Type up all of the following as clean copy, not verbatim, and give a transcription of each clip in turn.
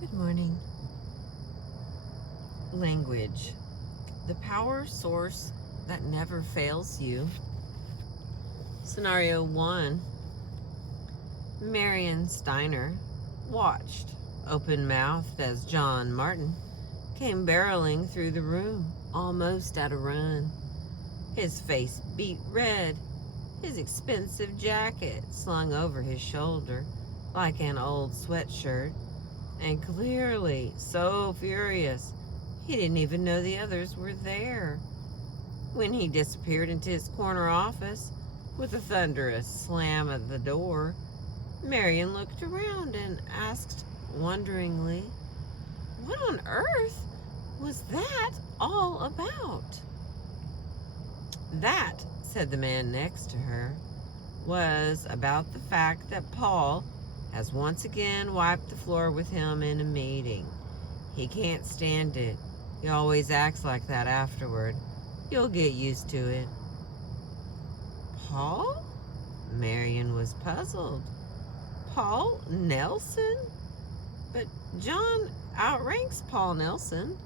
Good morning. Language, the power source that never fails you. Scenario 1. Marion Steiner watched, open-mouthed, as John Martin came barreling through the room, almost at a run. His face beet red, his expensive jacket slung over his shoulder like an old sweatshirt, and clearly so furious he didn't even know the others were there. When he disappeared into his corner office with a thunderous slam of the door, Marion looked around and asked wonderingly, "What on earth was that all about?" "That," said the man next to her, "was about the fact that Paul has once again wiped the floor with him in a meeting. He can't stand it. He always acts like that afterward. You'll get used to it." "Paul?" Marion was puzzled. "Paul Nelson? But John outranks Paul Nelson."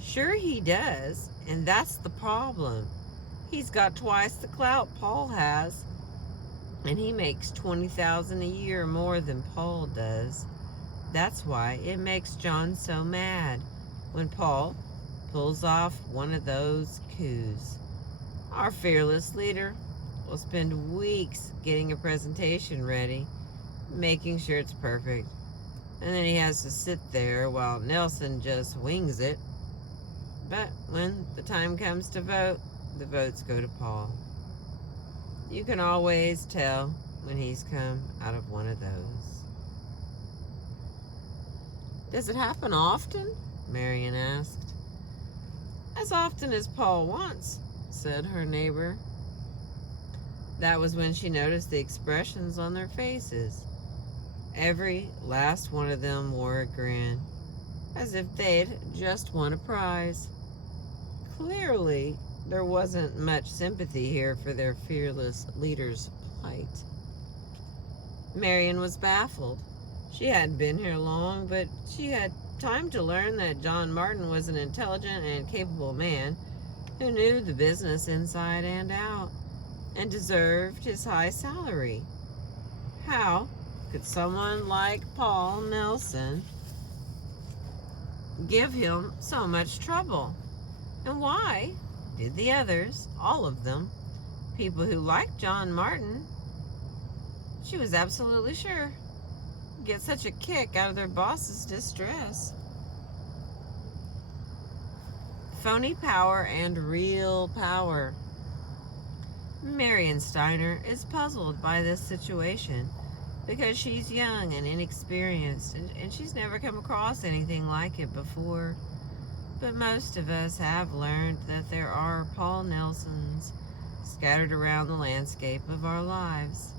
"Sure he does, and that's the problem. He's got twice the clout Paul has, and he makes $20,000 a year more than Paul does. That's why it makes John so mad when Paul pulls off one of those coups. Our fearless leader will spend weeks getting a presentation ready, making sure it's perfect, and then he has to sit there while Nelson just wings it. But when the time comes to vote, the votes go to Paul. You can always tell when he's come out of one of those." "Does it happen often?" Marion asked. "As often as Paul wants," said her neighbor. That was when she noticed the expressions on their faces. Every last one of them wore a grin, as if they'd just won a prize. Clearly, there wasn't much sympathy here for their fearless leader's plight. Marion was baffled. She hadn't been here long, but she had time to learn that John Martin was an intelligent and capable man who knew the business inside and out and deserved his high salary. How could someone like Paul Nelson give him so much trouble? And why did the others, all of them, people who liked John Martin, she was absolutely sure, get such a kick out of their boss's distress? Phony power and real power. Marion Steiner is puzzled by this situation because she's young and inexperienced, and she's never come across anything like it before. But most of us have learned that there are Paul Nelsons scattered around the landscape of our lives,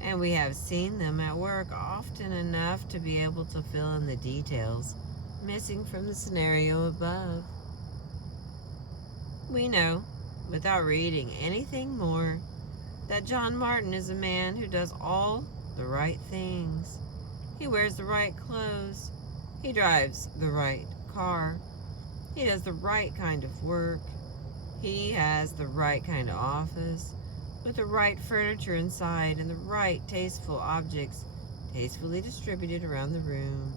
and we have seen them at work often enough to be able to fill in the details missing from the scenario above. We know, without reading anything more, that John Martin is a man who does all the right things. He wears the right clothes. He drives the right car. He does the right kind of work. He has the right kind of office with the right furniture inside and the right tasteful objects tastefully distributed around the room.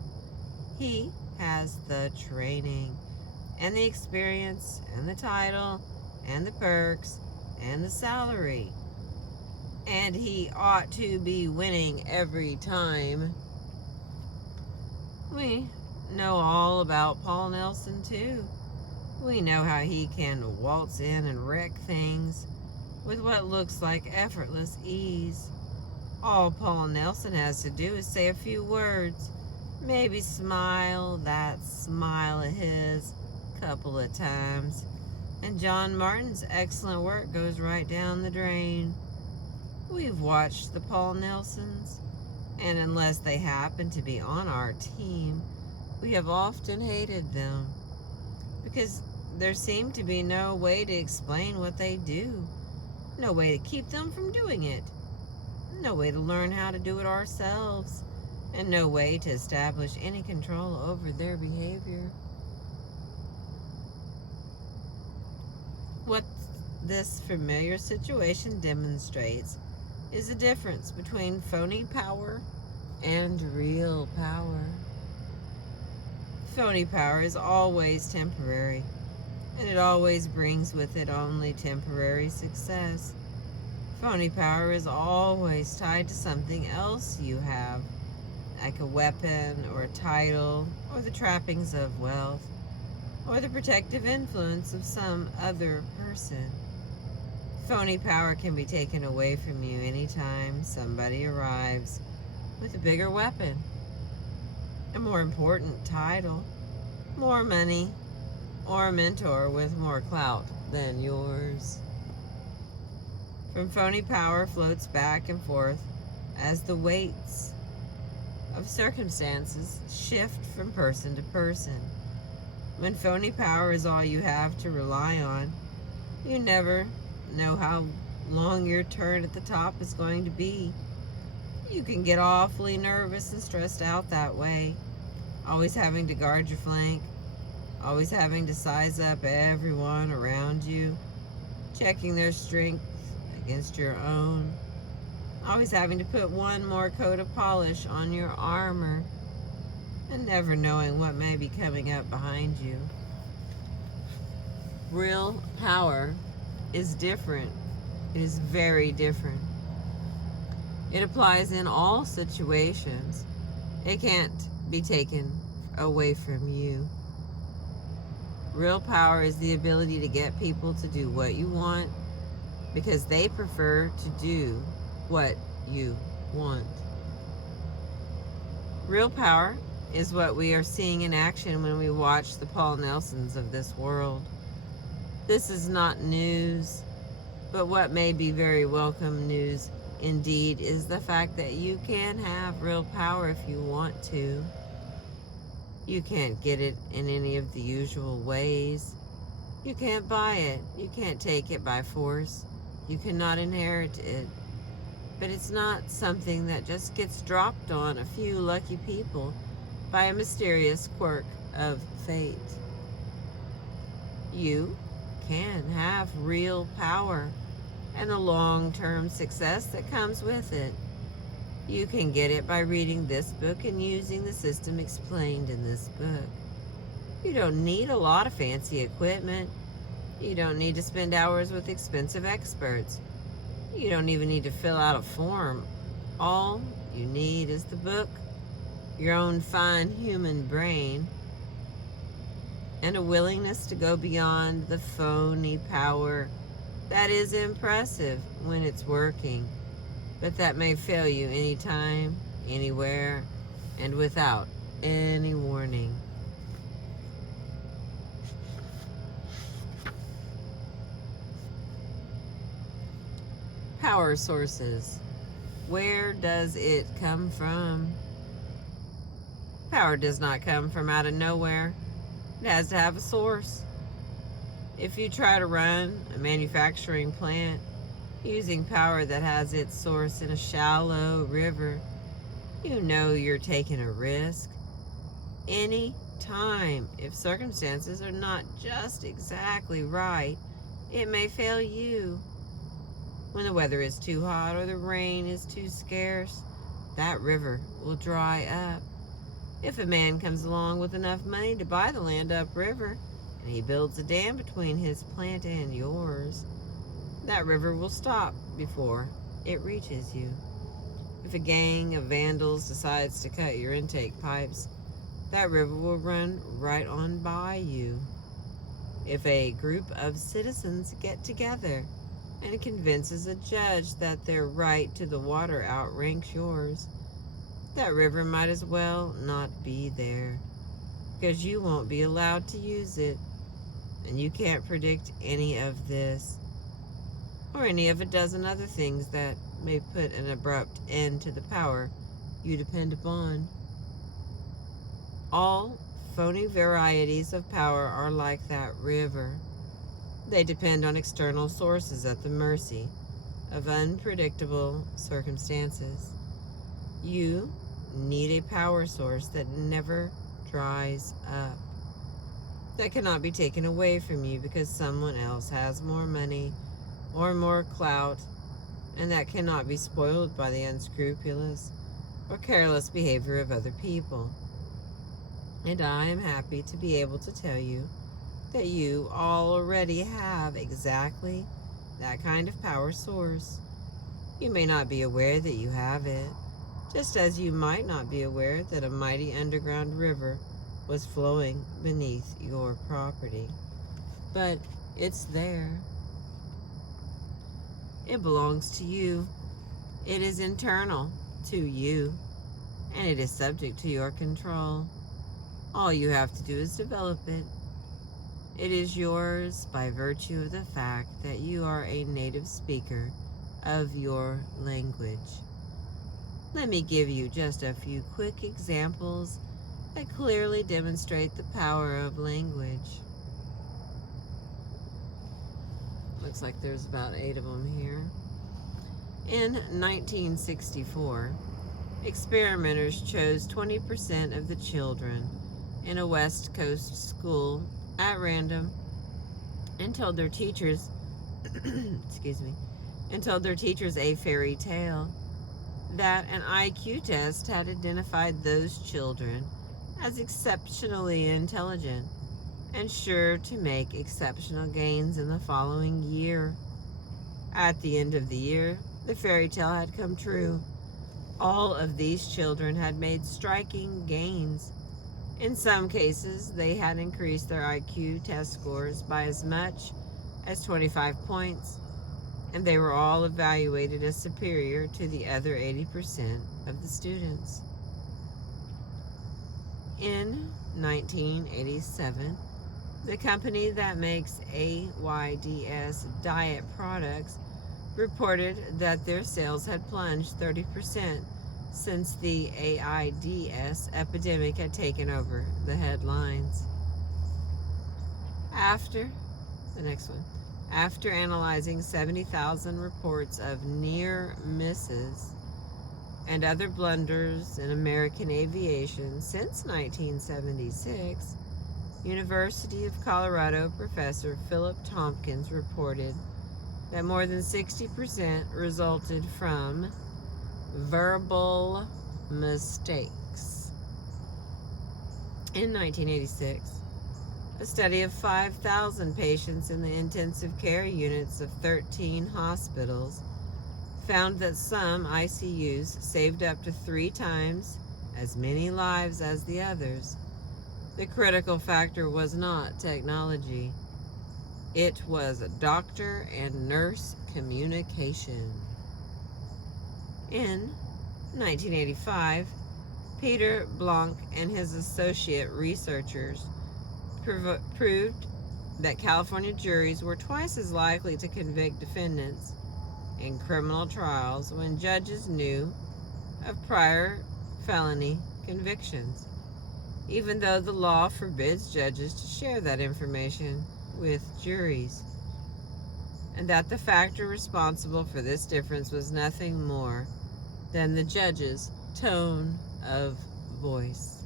He has the training and the experience and the title and the perks and the salary. And he ought to be winning every time. We know all about Paul Nelson too. We know how he can waltz in and wreck things with what looks like effortless ease. All Paul Nelson has to do is say a few words, maybe smile that smile of his a couple of times, and John Martin's excellent work goes right down the drain. We've watched the Paul Nelsons, and unless they happen to be on our team, we have often hated them because there seemed to be no way to explain what they do, no way to keep them from doing it, no way to learn how to do it ourselves, and no way to establish any control over their behavior. What this familiar situation demonstrates is the difference between phony power and real power. Phony power is always temporary, and it always brings with it only temporary success. Phony power is always tied to something else you have, like a weapon or a title or the trappings of wealth or the protective influence of some other person. Phony power can be taken away from you anytime somebody arrives with a bigger weapon, a more important title, more money, or a mentor with more clout than yours. From phony power floats back and forth as the weights of circumstances shift from person to person. When phony power is all you have to rely on, you never know how long your turn at the top is going to be. You can get awfully nervous and stressed out that way, always having to guard your flank, always having to size up everyone around you, checking their strength against your own, always having to put one more coat of polish on your armor, and never knowing what may be coming up behind you. Real power is different. It is very different. It applies in all situations. It can't be taken away from you. Real power is the ability to get people to do what you want because they prefer to do what you want. Real power is what we are seeing in action when we watch the Paul Nelsons of this world. This is not news, but what may be very welcome news indeed is the fact that you can have real power if you want to. You can't get it in any of the usual ways. You can't buy it. You can't take it by force. You cannot inherit it. But it's not something that just gets dropped on a few lucky people by a mysterious quirk of fate. You can have real power and the long-term success that comes with it. You can get it by reading this book and using the system explained in this book. You don't need a lot of fancy equipment. You don't need to spend hours with expensive experts. You don't even need to fill out a form. All you need is the book, your own fine human brain, and a willingness to go beyond the phony power that is impressive when it's working, but that may fail you anytime, anywhere, and without any warning. Power sources. Where does it come from? Power does not come from out of nowhere. It has to have a source. If you try to run a manufacturing plant using power that has its source in a shallow river, you know you're taking a risk. Any time, if circumstances are not just exactly right, it may fail you. When the weather is too hot or the rain is too scarce, that river will dry up. If a man comes along with enough money to buy the land upriver, and he builds a dam between his plant and yours, that river will stop before it reaches you. If a gang of vandals decides to cut your intake pipes, that river will run right on by you. If a group of citizens get together and it convinces a judge that their right to the water outranks yours, that river might as well not be there, because you won't be allowed to use it, and you can't predict any of this, or any of a dozen other things that may put an abrupt end to the power you depend upon. All phony varieties of power are like that river. They depend on external sources at the mercy of unpredictable circumstances. You need a power source that never dries up, that cannot be taken away from you because someone else has more money or more clout, and that cannot be spoiled by the unscrupulous or careless behavior of other people. And I am happy to be able to tell you that you already have exactly that kind of power source. You may not be aware that you have it, just as you might not be aware that a mighty underground river was flowing beneath your property. But it's there. It belongs to you. It is internal to you, and it is subject to your control. All you have to do is develop it. It is yours by virtue of the fact that you are a native speaker of your language. Let me give you just a few quick examples that clearly demonstrate the power of language. Looks like there's about 8 of them here. In 1964, experimenters chose 20% of the children in a West Coast school at random and told their teachers a fairy tale. That an IQ test had identified those children as exceptionally intelligent and sure to make exceptional gains in the following year. At the end of the year, the fairy tale had come true. All of these children had made striking gains. In some cases, they had increased their IQ test scores by as much as 25 points, and they were all evaluated as superior to the other 80% of the students. In 1987, the company that makes AYDS diet products reported that their sales had plunged 30% since the AIDS epidemic had taken over the headlines. After analyzing 70,000 reports of near misses and other blunders in American aviation since 1976, University of Colorado professor Philip Tompkins reported that more than 60% resulted from verbal mistakes. In 1986, a study of 5,000 patients in the intensive care units of 13 hospitals found that some ICUs saved up to 3 times as many lives as the others. The critical factor was not technology. It was doctor and nurse communication. In 1985, Peter Blanc and his associate researchers proved that California juries were twice as likely to convict defendants in criminal trials when judges knew of prior felony convictions, even though the law forbids judges to share that information with juries, and that the factor responsible for this difference was nothing more than the judge's tone of voice.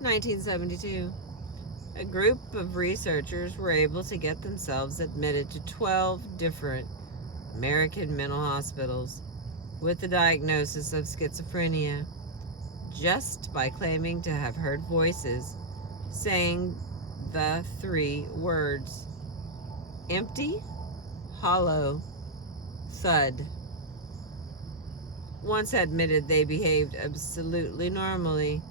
1972, a group of researchers were able to get themselves admitted to 12 different American mental hospitals with the diagnosis of schizophrenia just by claiming to have heard voices saying the 3 words: empty, hollow, thud. Once admitted, they behaved absolutely normally.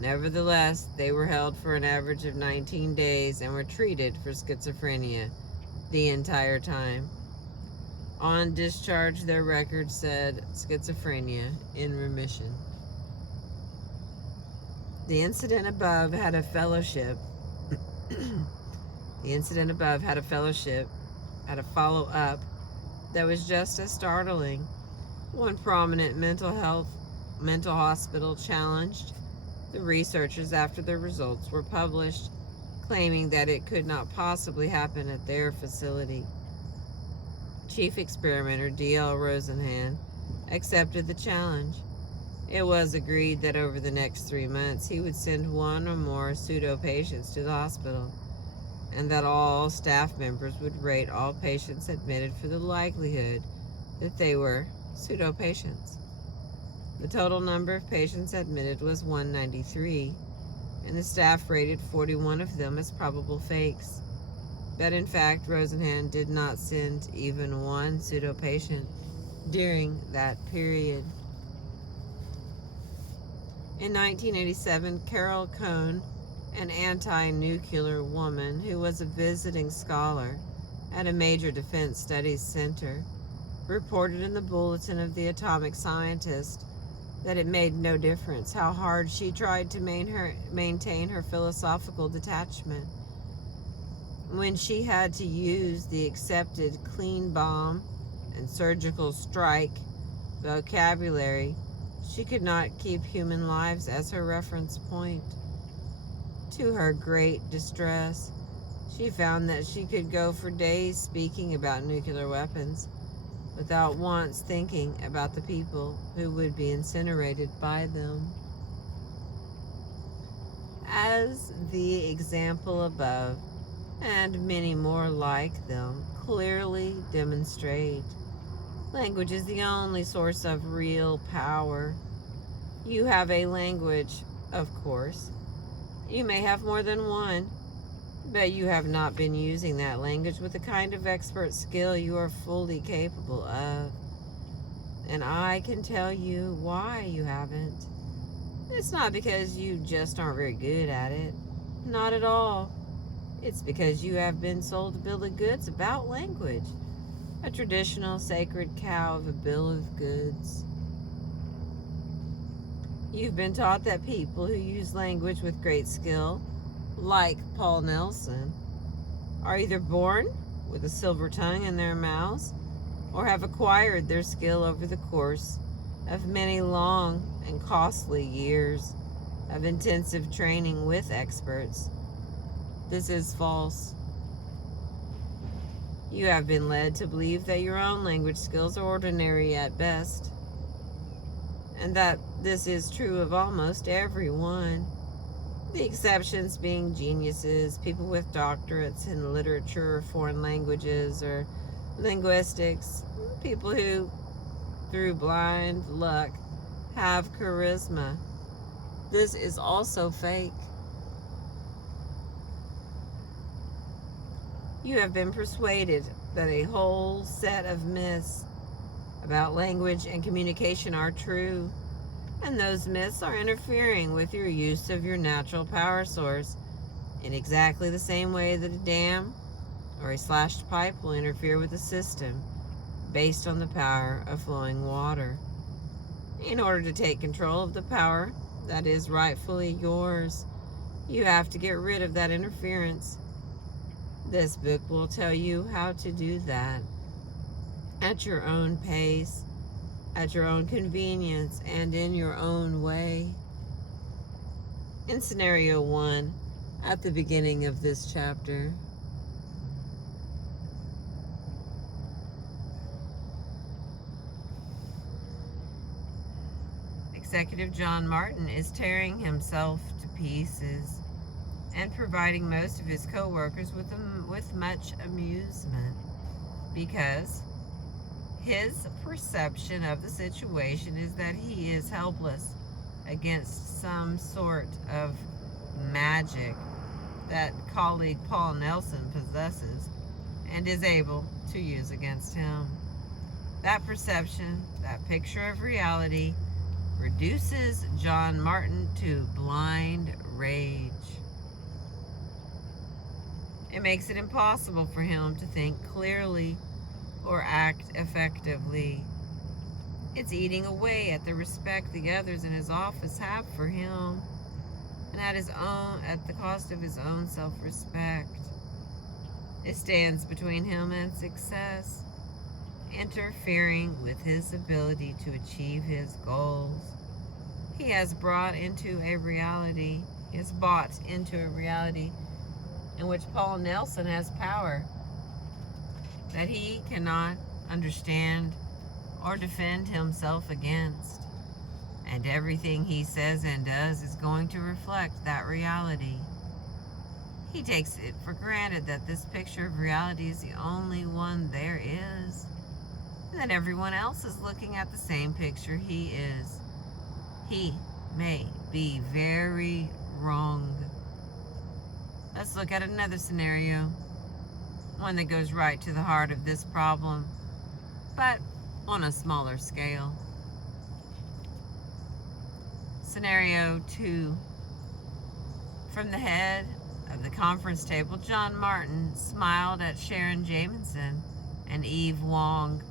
Nevertheless, they were held for an average of 19 days and were treated for schizophrenia the entire time. On discharge, their record said schizophrenia in remission. The incident above had a fellowship. Had a follow-up that was just as startling. One prominent mental hospital challenged the researchers after the results were published, claiming that it could not possibly happen at their facility. Chief experimenter D.L. Rosenhan accepted the challenge. It was agreed that over the next 3 months he would send one or more pseudo patients to the hospital, and that all staff members would rate all patients admitted for the likelihood that they were pseudo patients. The total number of patients admitted was 193, and the staff rated 41 of them as probable fakes. But in fact, Rosenhan did not send even one pseudo patient during that period. In 1987, Carol Cohn, an anti-nuclear woman who was a visiting scholar at a major defense studies center, reported in the Bulletin of the Atomic Scientist that it made no difference how hard she tried to maintain her philosophical detachment. When she had to use the accepted clean bomb and surgical strike vocabulary, she could not keep human lives as her reference point. To her great distress, she found that she could go for days speaking about nuclear weapons without once thinking about the people who would be incinerated by them. As the example above, and many more like them, clearly demonstrate, language is the only source of real power. You have a language, of course. You may have more than one, but you have not been using that language with the kind of expert skill you are fully capable of. And I can tell you why you haven't. It's not because you just aren't very good at it. Not at all. It's because you have been sold a bill of goods about language. A traditional sacred cow of a bill of goods. You've been taught that people who use language with great skill, like Paul Nelson, are either born with a silver tongue in their mouths or have acquired their skill over the course of many long and costly years of intensive training with experts. This is false. You have been led to believe that your own language skills are ordinary at best, and that this is true of almost everyone. The exceptions being geniuses, people with doctorates in literature or foreign languages or linguistics, people who, through blind luck, have charisma. This is also fake. You have been persuaded that a whole set of myths about language and communication are true, and those myths are interfering with your use of your natural power source in exactly the same way that a dam or a slashed pipe will interfere with a system based on the power of flowing water. In order to take control of the power that is rightfully yours, you have to get rid of that interference. This book will tell you how to do that at your own pace, at your own convenience, and in your own way. In scenario 1, at the beginning of this chapter, Executive John Martin is tearing himself to pieces and providing most of his co-workers with much amusement, because his perception of the situation is that he is helpless against some sort of magic that colleague Paul Nelson possesses and is able to use against him. That perception, that picture of reality, reduces John Martin to blind rage. It makes it impossible for him to think clearly or act effectively. It's eating away at the respect the others in his office have for him, and at the cost of his own self-respect. It stands between him and success, interfering with his ability to achieve his goals. He has bought into a reality in which Paul Nelson has power that he cannot understand or defend himself against. and everything he says and does is going to reflect that reality. He takes it for granted that this picture of reality is the only one there is, and that everyone else is looking at the same picture he is. He may be very wrong. Let's look at another scenario, one that goes right to the heart of this problem, but on a smaller scale. Scenario 2. From the head of the conference table, John Martin smiled at Sharon Jamison and Eve Wong.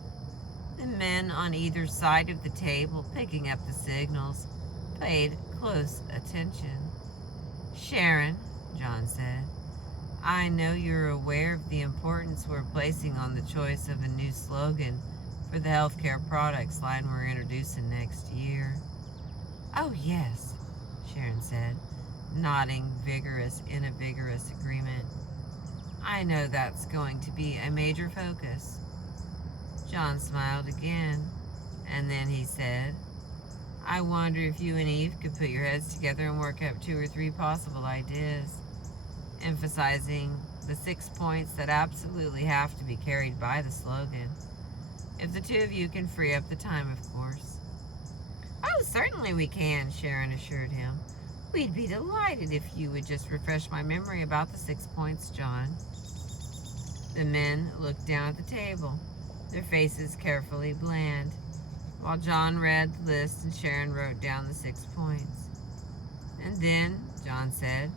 The men on either side of the table, picking up the signals, paid close attention. Sharon, John said, I know you're aware of the importance we're placing on the choice of a new slogan for the healthcare products line we're introducing next year. Oh, yes, Sharon said, nodding in a vigorous agreement. I know that's going to be a major focus. John smiled again, and then he said, I wonder if you and Eve could put your heads together and work up 2 or 3 possible ideas, emphasizing the 6 points that absolutely have to be carried by the slogan. If the 2 of you can free up the time, of course. Oh, certainly we can, Sharon assured him. We'd be delighted if you would just refresh my memory about the 6 points, John. The men looked down at the table, their faces carefully bland, while John read the list and Sharon wrote down the 6 points. And then John said,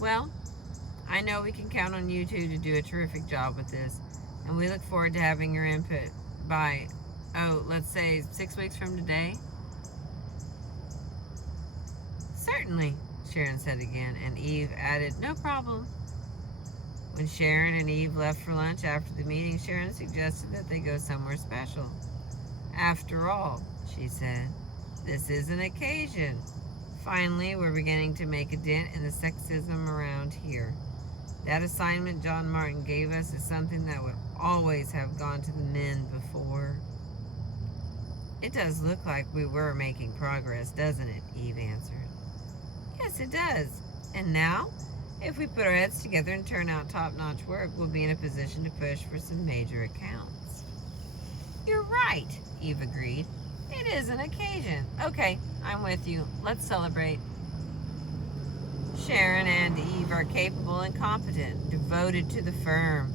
well, I know we can count on you 2 to do a terrific job with this, and we look forward to having your input by, let's say 6 weeks from today. Certainly, Sharon said again, and Eve added, no problem. When Sharon and Eve left for lunch after the meeting, Sharon suggested that they go somewhere special. After all, she said, this is an occasion. Finally, we're beginning to make a dent in the sexism around here. That assignment John Martin gave us is something that would always have gone to the men before. It does look like we were making progress, doesn't it? Eve answered. Yes, it does. And now, if we put our heads together and turn out top-notch work, we'll be in a position to push for some major accounts. You're right, Eve agreed. It is an occasion. Okay, I'm with you. Let's celebrate. Sharon and Eve are capable and competent, devoted to the firm,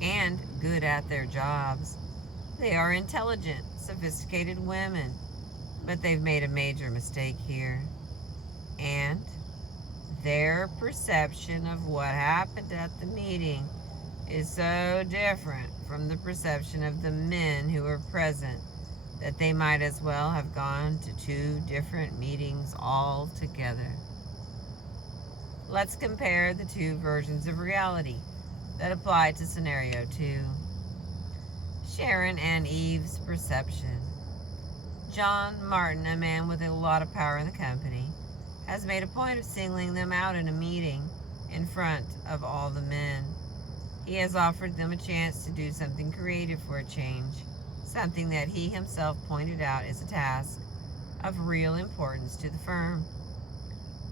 and good at their jobs. They are intelligent, sophisticated women, but they've made a major mistake here. And their perception of what happened at the meeting is so different from the perception of the men who were present that they might as well have gone to 2 different meetings altogether. Let's compare the 2 versions of reality that apply to scenario 2. Sharon and Eve's perception. John Martin, a man with a lot of power in the company, has made a point of singling them out in a meeting in front of all the men. He has offered them a chance to do something creative for a change, something that he himself pointed out is a task of real importance to the firm.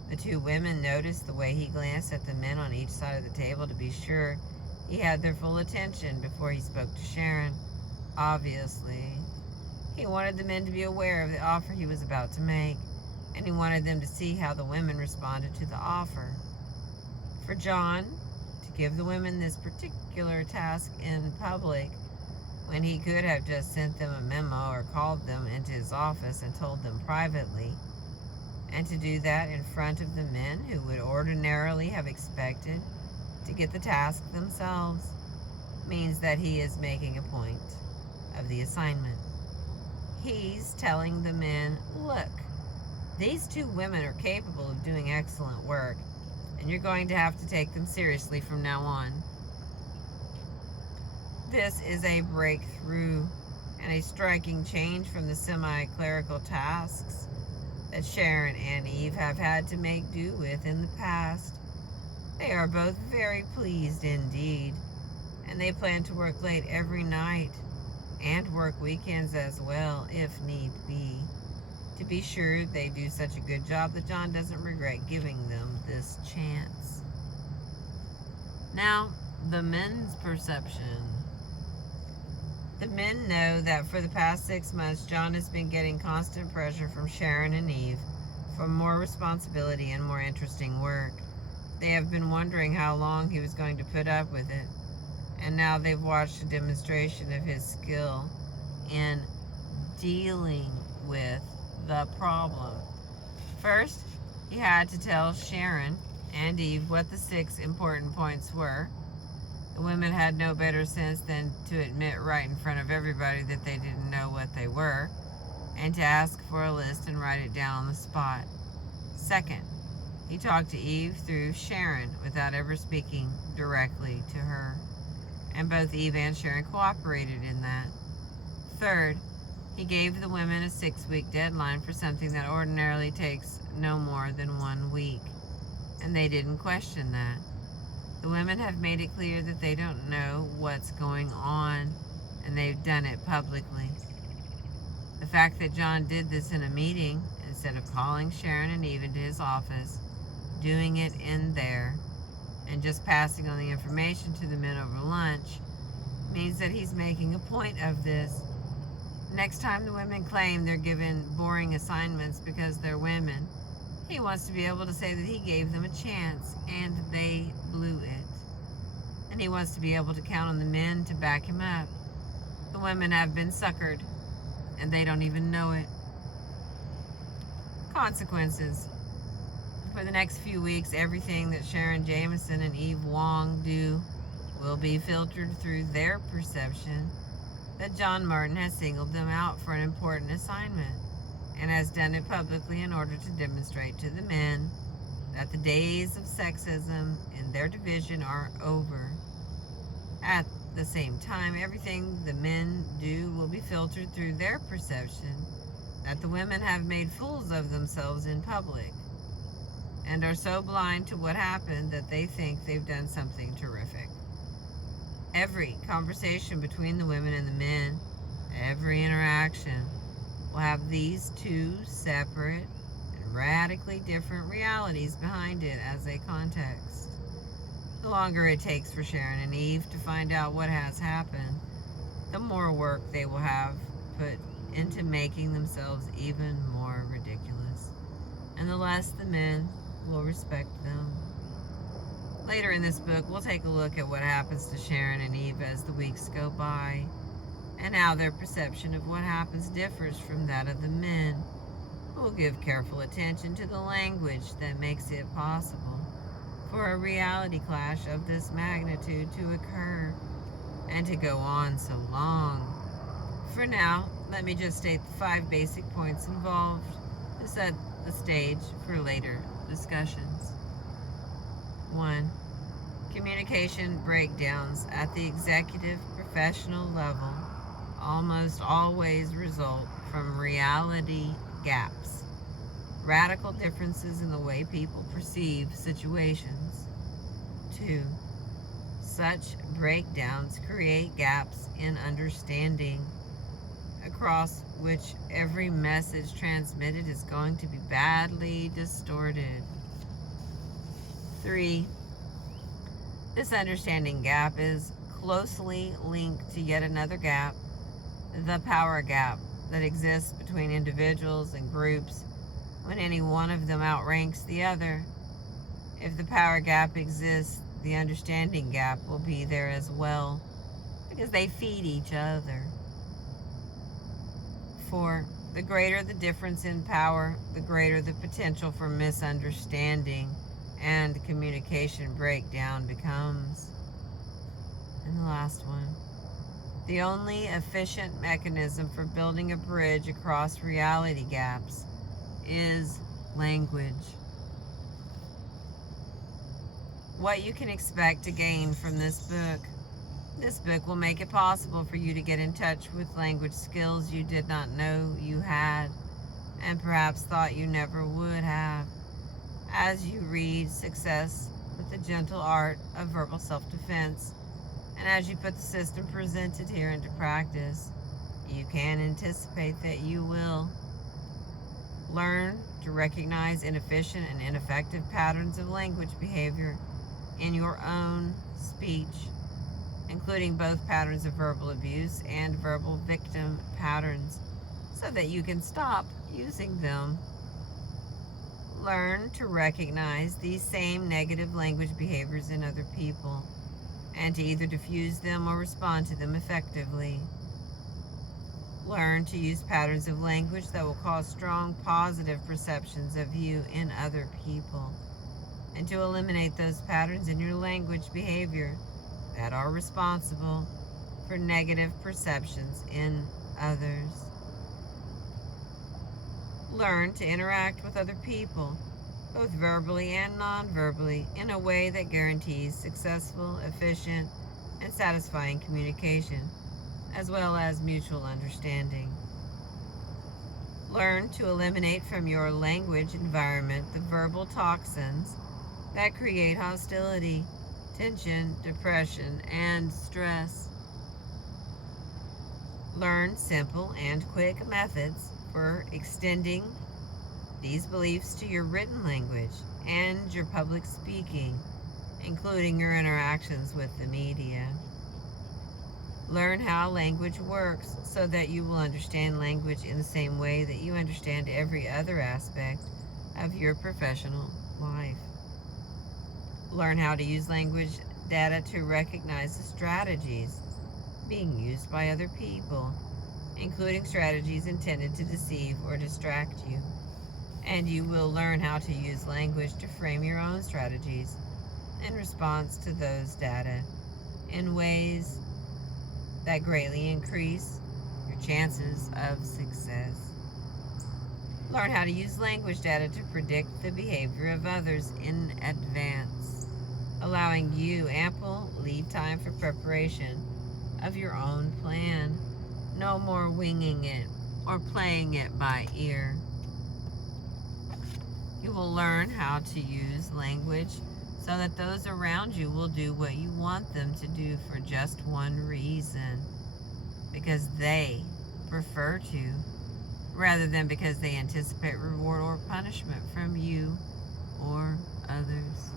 The 2 women noticed the way he glanced at the men on each side of the table to be sure he had their full attention before he spoke to Sharon. Obviously, he wanted the men to be aware of the offer he was about to make, and he wanted them to see how the women responded to the offer. For John to give the women this particular task in public, when he could have just sent them a memo or called them into his office and told them privately, and to do that in front of the men who would ordinarily have expected to get the task themselves, means that he is making a point of the assignment. He's telling the men, look, these 2 women are capable of doing excellent work, and you're going to have to take them seriously from now on. This is a breakthrough and a striking change from the semi-clerical tasks that Sharon and Eve have had to make do with in the past. They are both very pleased indeed, and they plan to work late every night and work weekends as well, if need be. To be sure, they do such a good job that John doesn't regret giving them this chance. Now, the men's perception. The men know that for the past 6 months, John has been getting constant pressure from Sharon and Eve for more responsibility and more interesting work. They have been wondering how long he was going to put up with it, and now they've watched a demonstration of his skill in dealing with the problem. First, he had to tell Sharon and Eve what the 6 important points were. The women had no better sense than to admit right in front of everybody that they didn't know what they were, and to ask for a list and write it down on the spot. Second, he talked to Eve through Sharon without ever speaking directly to her, and both Eve and Sharon cooperated in that. Third, he gave the women a 6-week deadline for something that ordinarily takes no more than 1 week, and they didn't question that. The women have made it clear that they don't know what's going on, and they've done it publicly. The fact that John did this in a meeting, instead of calling Sharon and Eve into his office, doing it in there, and just passing on the information to the men over lunch, means that he's making a point of this. Next time the women claim they're given boring assignments because they're women, he wants to be able to say that he gave them a chance and they blew it. And he wants to be able to count on the men to back him up. The women have been suckered and they don't even know it. Consequences. For the next few weeks, everything that Sharon Jameson and Eve Wong do will be filtered through their perception that John Martin has singled them out for an important assignment and has done it publicly in order to demonstrate to the men that the days of sexism in their division are over. At the same time, everything the men do will be filtered through their perception that the women have made fools of themselves in public and are so blind to what happened that they think they've done something terrific. Every conversation between the women and the men, every interaction, will have these 2 separate and radically different realities behind it as a context. The longer it takes for Sharon and Eve to find out what has happened, the more work they will have put into making themselves even more ridiculous, and the less the men will respect them. Later in this book, we'll take a look at what happens to Sharon and Eve as the weeks go by, and how their perception of what happens differs from that of the men. We'll give careful attention to the language that makes it possible for a reality clash of this magnitude to occur and to go on so long. For now, let me just state the 5 basic points involved to set the stage for later discussions. 1. Communication breakdowns at the executive professional level almost always result from reality gaps, radical differences in the way people perceive situations. 2. Such breakdowns create gaps in understanding, across which every message transmitted is going to be badly distorted. 3. This understanding gap is closely linked to yet another gap, the power gap that exists between individuals and groups when any one of them outranks the other. If the power gap exists, the understanding gap will be there as well, because they feed each other. 4. The greater the difference in power, the greater the potential for misunderstanding and communication breakdown becomes. And the last one. The only efficient mechanism for building a bridge across reality gaps is language. What you can expect to gain from this book. This book will make it possible for you to get in touch with language skills you did not know you had, and perhaps thought you never would have. As you read Success with the Gentle Art of Verbal Self-Defense, and as you put the system presented here into practice, you can anticipate that you will Learn to recognize inefficient and ineffective patterns of language behavior in your own speech, including both patterns of verbal abuse and verbal victim patterns, so that you can stop using them. Learn to recognize these same negative language behaviors in other people and to either diffuse them or respond to them effectively. Learn to use patterns of language that will cause strong positive perceptions of you in other people, and to eliminate those patterns in your language behavior that are responsible for negative perceptions in others. Learn to interact with other people, both verbally and non-verbally, in a way that guarantees successful, efficient, and satisfying communication, as well as mutual understanding. Learn to eliminate from your language environment the verbal toxins that create hostility, tension, depression, and stress. Learn simple and quick methods for extending these beliefs to your written language and your public speaking, including your interactions with the media. Learn how language works so that you will understand language in the same way that you understand every other aspect of your professional life. Learn how to use language data to recognize the strategies being used by other people, including strategies intended to deceive or distract you. And you will learn how to use language to frame your own strategies in response to those data in ways that greatly increase your chances of success. Learn how to use language data to predict the behavior of others in advance, allowing you ample lead time for preparation of your own plan. No more winging it or playing it by ear. You will learn how to use language so that those around you will do what you want them to do for just one reason: because they prefer to, rather than because they anticipate reward or punishment from you or others.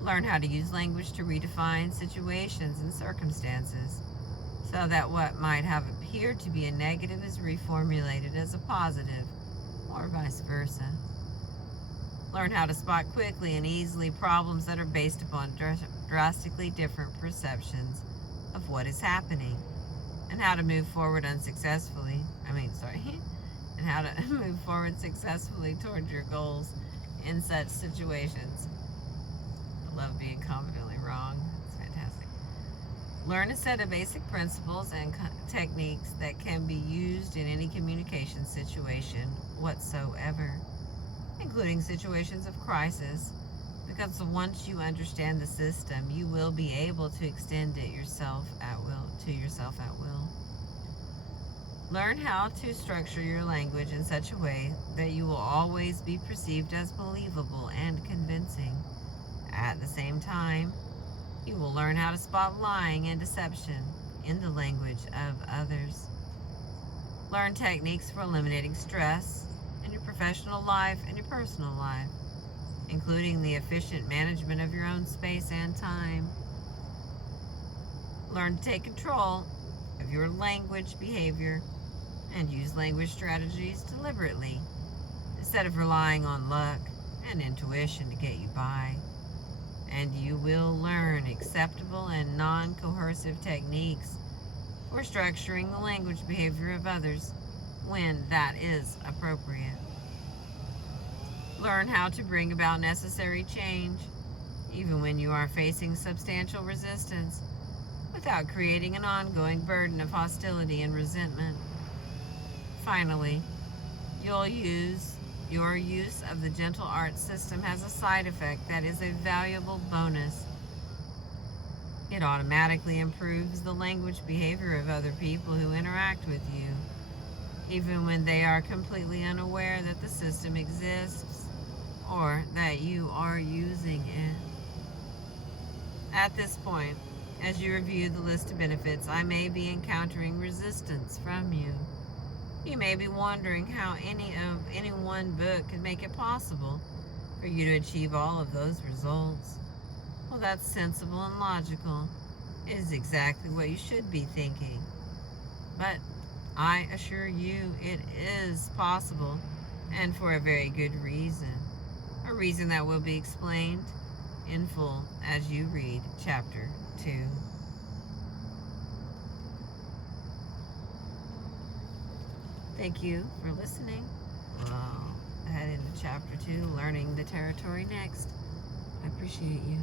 Learn how to use language to redefine situations and circumstances so that what might have appeared to be a negative is reformulated as a positive, or vice versa. Learn how to spot quickly and easily problems that are based upon drastically different perceptions of what is happening, and how to move forward successfully toward your goals in such situations. I love being confidently wrong. It's fantastic. Learn a set of basic principles and techniques that can be used in any communication situation whatsoever, including situations of crisis, because once you understand the system, you will be able to extend it yourself at will. Learn how to structure your language in such a way that you will always be perceived as believable and convincing. At the same time, you will learn how to spot lying and deception in the language of others. Learn techniques for eliminating stress in your professional life and your personal life, including the efficient management of your own space and time. Learn to take control of your language behavior and use language strategies deliberately instead of relying on luck and intuition to get you by. And you will learn acceptable and non-coercive techniques for structuring the language behavior of others when that is appropriate. Learn how to bring about necessary change, even when you are facing substantial resistance, without creating an ongoing burden of hostility and resentment. Finally, your use of the gentle art system has a side effect that is a valuable bonus. It automatically improves the language behavior of other people who interact with you, even when they are completely unaware that the system exists or that you are using it. At this point, as you review the list of benefits, I may be encountering resistance from you. You may be wondering how any one book could make it possible for you to achieve all of those results. Well, that's sensible and logical. It is exactly what you should be thinking. But I assure you it is possible, and for a very good reason. A reason that will be explained in full as you read chapter 2. Thank you for listening. We'll head into chapter 2, learning the territory next. I appreciate you.